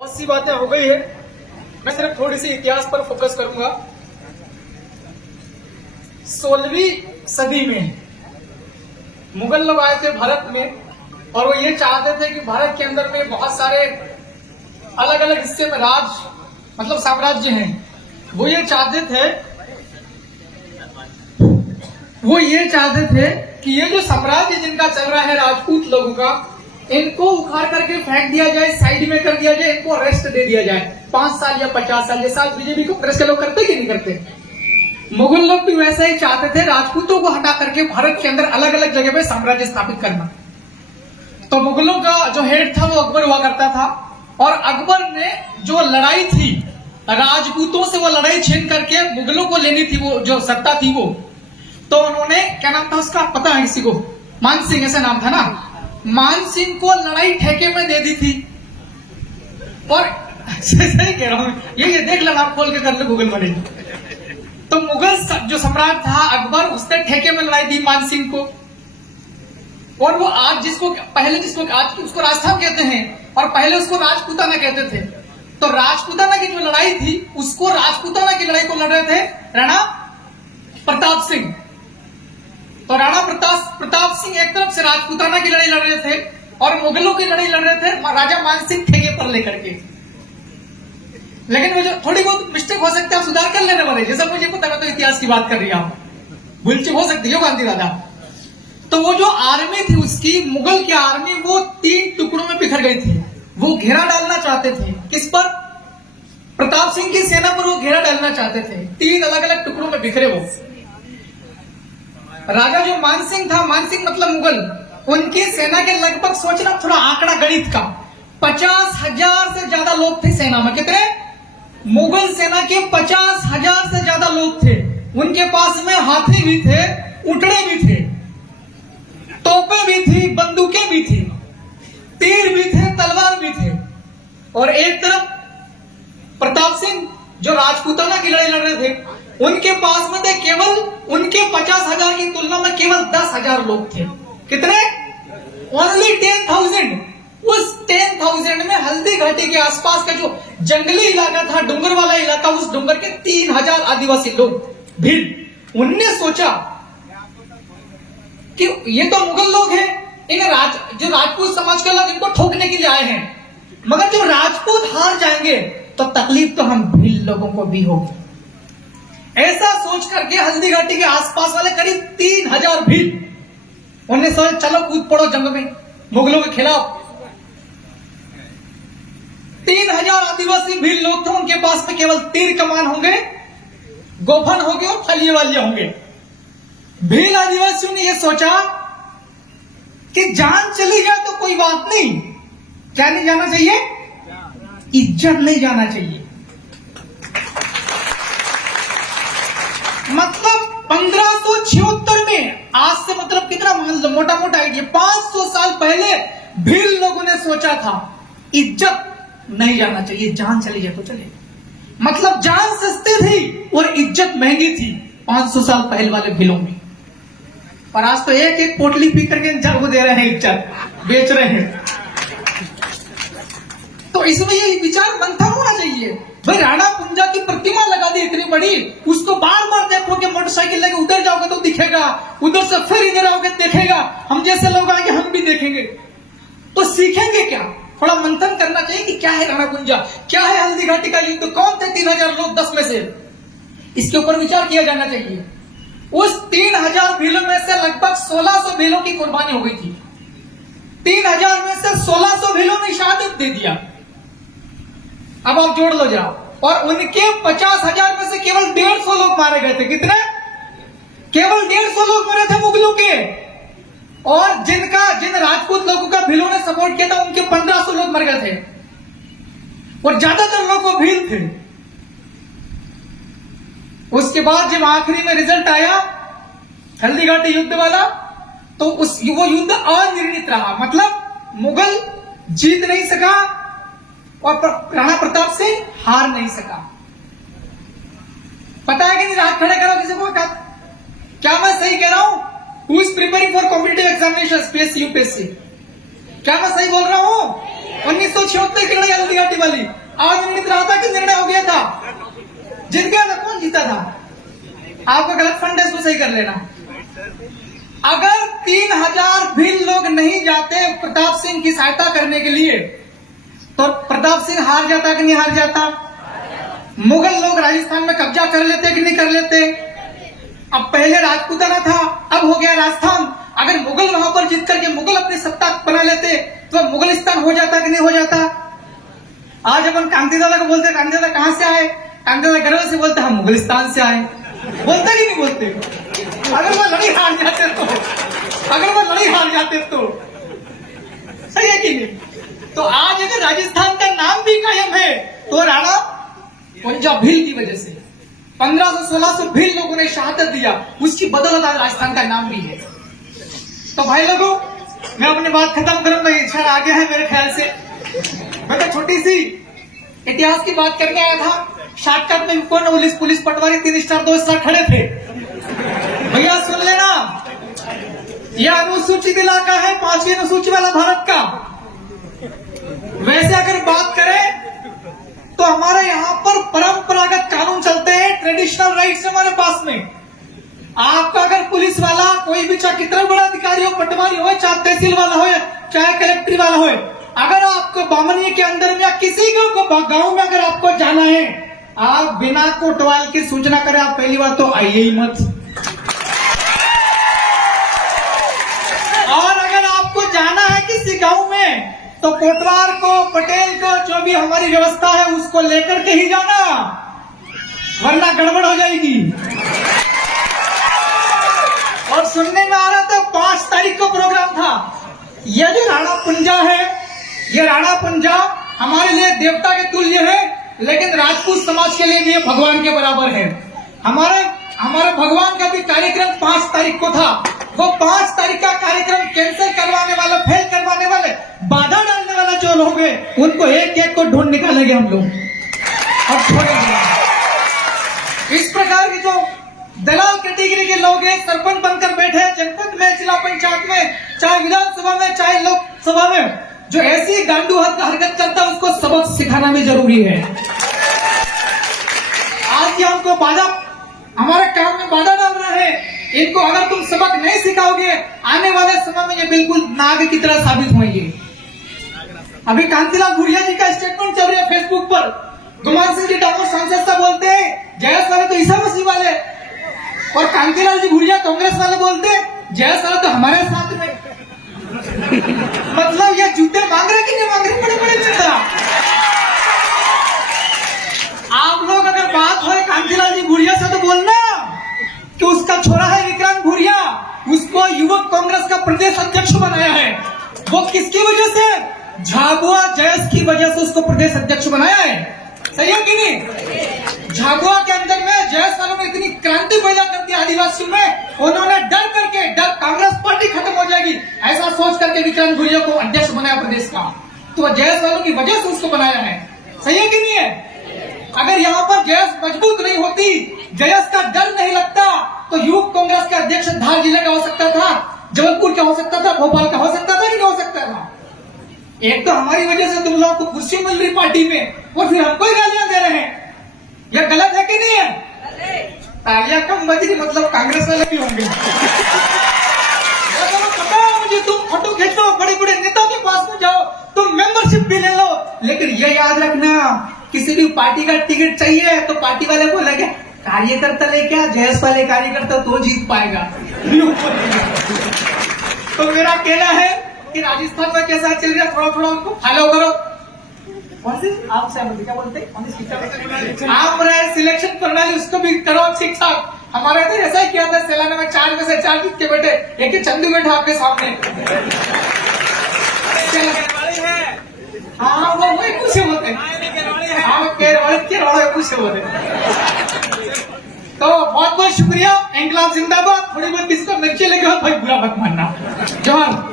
बहुत सी बातें हो गई है। मैं सिर्फ थोड़ी सी इतिहास पर फोकस करूंगा। 16वीं सदी में मुगल लोग आए थे भारत में और वो ये चाहते थे कि भारत के अंदर में बहुत सारे अलग अलग हिस्से में राज मतलब साम्राज्य हैं। वो ये चाहते थे कि ये जो साम्राज्य जिनका चल रहा है राजपूत लोगों का, इनको उखाड़ करके फेंक दिया जाए, साइड में कर दिया जाए, इनको अरेस्ट दे दिया जाए 5 साल या 50 साल। जैसा बीजेपी को कांग्रेस के लोग करते कि नहीं करते, मुगल लोग भी वैसा ही चाहते थे, राजपूतों को हटा करके भारत के अंदर अलग अलग जगह पे साम्राज्य स्थापित करना। तो मुगलों का जो हेड था वो अकबर हुआ करता था और अकबर ने जो लड़ाई थी राजपूतों से, वो लड़ाई छीन करके मुगलों को लेनी थी, वो जो सत्ता थी वो। तो उन्होंने, क्या नाम था उसका पता है किसी को? मान सिंह ऐसा नाम था ना। मान सिंह को लड़ाई ठेके में दे दी थी। और सही कह रहा हूं, ये देख लेना, आप खोल के कर ले गूगल पर। तो मुगल जो सम्राट था अकबर, उसने ठेके में लड़ाई दी मान सिंह को। और वो आज आज उसको राजस्थान कहते हैं और पहले उसको राजपूताना कहते थे। तो राजपूताना की जो लड़ाई थी, उसको राजपूताना की लड़ाई को लड़ रहे थे राणा प्रताप सिंह। तो राणा प्रताप सिंह एक तरफ से राजपूताना की लड़ाई लड़ रहे थे और मुगलों की लड़ाई लड़ रहे थे राजा मान सिंह ठेके पर लेकर के। लेकिन वो जो थोड़ी बहुत मिस्टेक हो सकती है, आप सुधार कर लेने वाले, जैसा मुझे पता, मैं तो इतिहास की बात कर रही हूं, भूल चूक हो सकती है गांधी दादा। तो वो जो आर्मी थी उसकी, मुगल की आर्मी, वो 3 टुकड़ों में बिखर गई थी। वो घेरा डालना चाहते थे, किस पर? प्रताप सिंह की सेना पर वो घेरा डालना चाहते थे। 3 अलग अलग टुकड़ों में बिखरे वो। राजा जो मान सिंह था, मान सिंह मतलब मुगल, उनकी सेना के लगभग, सोचना थोड़ा आंकड़ा गणित का, 50,000 से ज्यादा लोग थे सेना में। कितने? मुगल सेना के 50,000 से ज्यादा लोग थे। उनके पास में हाथी भी थे, उटड़े भी थे, तोपें भी थी, बंदूकें भी थी, तीर भी थे, तलवार भी थे। और एक तरफ प्रताप सिंह जो राजपूताना की लड़ाई लड़ रहे थे, उनके पास में थे केवल, उनके 50,000 की तुलना में केवल 10,000 लोग थे। कितने? ओनली 10,000। उस 10,000 में हल्दी घाटी के आसपास का जो जंगली इलाका था, डूंगर वाला इलाका, उस डूंगर के 3,000 आदिवासी लोग भीड़। उनने सोचा कि ये तो मुगल लोग हैं, जो राजपूत समाज के लोग, इनको ठोकने के लिए आए हैं, मगर जब राजपूत हार जाएंगे तो तकलीफ तो हम भील लोगों को भी होगी। ऐसा सोच करके हल्दी घाटी के आसपास वाले करीब 3,000 भील, उन्होंने सोचा चलो कूद पड़ो जंग में मुगलों के खिलाफ। 3,000 आदिवासी भील लोग थे, उनके पास में केवल तीर कमान होंगे, गोफन होंगे और फलिए वालिया होंगे। भील आदिवासियों ने यह सोचा कि जान चली जाए तो कोई बात नहीं, क्या नहीं जाना चाहिए? इज्जत नहीं जाना चाहिए। मतलब 1576 में, आज से मतलब कितना मोटा मोटा आइडिया, 500 साल पहले भील लोगों ने सोचा था इज्जत नहीं जाना चाहिए, जान चली जाए तो चले। मतलब जान सस्ती थी और इज्जत महंगी थी 500 साल पहले वाले भीलों में। और आज तो एक एक पोटली पी करके जग दे रहे हैं, इज्जत बेच रहे हैं। तो इसमें ये विचार मंथन होना चाहिए। भाई राणा कुंजा की प्रतिमा लगा दी इतनी बड़ी, उसको बार बार देखोगे, मोटरसाइकिल लेके उधर जाओगे तो दिखेगा, उधर से फिर इधर आओगे देखेगा, हम जैसे लोग आएंगे हम भी देखेंगे, तो सीखेंगे क्या? थोड़ा मंथन करना चाहिए कि क्या है राणा कुंजा, क्या है हल्दी घाटी का युद्ध, कौन थे 3,000 लोग 10 में से, इसके ऊपर विचार किया जाना चाहिए। उस 3,000 भीलों में से लगभग 1,600 भीलों की कुर्बानी हो गई थी। 3,000 में से 1,600 भीलों ने शहादत दे दिया। अब आप जोड़ लो जाओ। और उनके 50,000 में से केवल 150 लोग मारे गए थे। कितने? केवल 150 लोग मरे थे मुगलों के। और जिन राजपूत लोगों का भीलों ने सपोर्ट किया था, उनके 1,500 लोग मर गए थे और ज्यादातर लोग वो भील थे। उसके बाद जब आखिरी में रिजल्ट आया हल्दी घाटी युद्ध वाला, तो वो युद्ध अनिर्णित रहा। मतलब मुगल जीत नहीं सका और राणा प्रताप सिंह हार नहीं सका। पता है कि नहीं? हाथ खड़े करो किसी को। क्या मैं सही कह रहा हूं? Who is preparing for competitive examination, PSC UPSC, क्या मैं सही बोल रहा हूं? 1976 की लड़ाई हल्दी घाटी वाली, आज निर्णय रहा था कि निर्णय हो गया था, जीत गया था, कौन जीता था? आपका गलत फंड है, इसको सही कर लेना। अगर 3000 भी लोग नहीं जाते प्रताप सिंह की सहायता करने के लिए, तो प्रताप सिंह हार जाता कि नहीं हार जाता? मुगल लोग राजस्थान में कब्जा कर लेते कि नहीं कर लेते? अब पहले राजपूताना था, अब हो गया राजस्थान। अगर मुगल वहां पर जीत करके मुगल अपनी सत्ता बना लेते तो मुगलिस्तान हो जाता कि नहीं हो जाता? आज अपन कांति दादा को बोलते, कांति दादा कहां से आए? कांति दादा गर्व से बोलते हम मुगलिस्तान से आए। बोलते कि नहीं बोलते? अगर वो लड़ाई हार जाते तो, अगर वो लड़ाई हार जाते तो, सही है कि नहीं? तो आज अगर राजस्थान का नाम भी कायम है तो राणा पंजाब भील की वजह से 1500-1600 भील लोगों ने शहादत दिया, उसकी बदौलत आज राजस्थान का नाम भी है। तो भाई लोगों, मैं अपनी बात खत्म करूंगा, इच्छा आ गया है मेरे ख्याल से। मैं तो छोटी सी इतिहास की बात करने आया था। शॉर्टकट में कौन पुलिस पटवारी 3 स्टार 2 स्टार खड़े थे। भैया सुन लेना, यह अनुसूचित इलाका है, 5वीं अनुसूची वाला भारत का। वैसे अगर बात करें तो हमारे यहाँ पर परंपरागत कानून चलते हैं, ट्रेडिशनल राइट्स हमारे पास में। आपका अगर पुलिस वाला कोई भी, चाहे कितना बड़ा अधिकारी हो, पटवारी हो, चाहे तहसील वाला हो, चाहे कलेक्टर वाला हो, अगर आपको बामनी के अंदर में या किसी को गांव में अगर आपको जाना है, आप बिना कोतवाल की सूचना करें, आप पहली बार तो आइए ही मत। और अगर आपको जाना है किसी गांव में तो कोटवार को, पटेल को, जो भी हमारी व्यवस्था है उसको लेकर के ही जाना, वरना गड़बड़ हो जाएगी। और सुनने में आ रहा था 5 तारीख को प्रोग्राम था। यह जो राणा पुंजा है, ये राणा पुंजा हमारे लिए देवता के तुल्य है, लेकिन राजपूत समाज के लिए ये भगवान के बराबर है। हमारे भगवान का भी कार्यक्रम 5 तारीख को था। वो 5 तारीख का कार्यक्रम कैंसिल करवाने वाले, फेल करवाने वाले, बाधा डालने वाले जो लोग हैं, उनको एक एक को ढूंढ निकालेंगे हम लोग और छोड़ेंगे। इस प्रकार की जो दलाल कैटेगरी के लोग हैं, सरपंच बनकर बैठे हैं जनपद में, जिला पंचायत में, चाहे विधानसभा में, चाहे लोकसभा में, जो ऐसी गांडू हरकत करता है उसको सबक सिखाना भी जरूरी है। आज ये हमको बाधा, हमारे काम में बाधा डाल रहा है। इनको अगर तुम सबक नहीं सिखाओगे, आने वाले समय में ये बिल्कुल नाग की तरह साबित होंगे। अभी कांतिलाल भूरिया जी का स्टेटमेंट चल रहा है फेसबुक पर। गुमान सिंह जी डामोर सांसद साहब बोलते हैं जयस वाले तो ईसा मसीह वाले, और कांतिलाल जी भूरिया कांग्रेस वाले बोलते हैं जयस वाले तो हमारे साथ में। मतलब ये जूते मांग रहे कि नहीं मांग रहे? बड़े बड़े नेता। आप लोग अगर बात हो कांतिलाल जी भूरिया से तो बोलना कि उसका छोरा है विक्रांत भूरिया, उसको युवक कांग्रेस का प्रदेश अध्यक्ष बनाया है। वो किसकी वजह से? झाबुआ जयस की वजह से उसको प्रदेश अध्यक्ष बनाया है। सही है कि नहीं? झाबुआ के अंदर में जयस वालों ने इतनी क्रांति पैदा कर दी आदिवासियों में, उन्होंने डर कांग्रेस पार्टी खत्म हो जाएगी ऐसा सोच करके विक्रांत भूरिया को अध्यक्ष बनाया प्रदेश का। तो जयस वालों की वजह से उसको बनाया है। सही है कि नहीं है? अगर यहाँ पर जयस मजबूत नहीं होती, जयस का डर नहीं लगता, तो युवक कांग्रेस का अध्यक्ष धार जिले का हो सकता था, जबलपुर का हो सकता था, भोपाल का हो सकता था कि नहीं हो सकता था? एक तो हमारी वजह से तुम लोगों को कुर्सी मिल रही पार्टी में, और फिर हमको ही गालियां दे रहे हैं। यह गलत है कि नहीं है? तालियां कम बज रही, मतलब कांग्रेस वाले भी होंगे। पता है मुझे, तुम फोटो खींचो, बड़े बड़े नेताओं के पास में जाओ, तुम मेंबरशिप भी ले लो, लेकिन ये याद रखना, किसी भी पार्टी का टिकट चाहिए तो पार्टी वाले बोला क्या कार्यकर्ता ले, क्या जयस वाले कार्यकर्ता तो जीत पाएगा। तो मेरा कहना है कि राजस्थान में कैसा चल रहा है, थोड़ा थोड़ा उनको फॉलो करो। कौन सी आपसे क्या बोलते हैं, आप रहे सिलेक्शन प्रणाली, उसको भी करो ठीक ठाक। हमारे तो ऐसा ही किया था, सेलाना में 4 में से 4 जीत के बैठे, एक ही चंदू बैठा आपके सामने। हाँ वो कुछ होते हैं, तो बहुत बहुत शुक्रिया। इंकलाब जिंदाबाद। थोड़ी बहुत किसी को मिर्ची लगे हो भाई बुरा मत मानना। जोहार।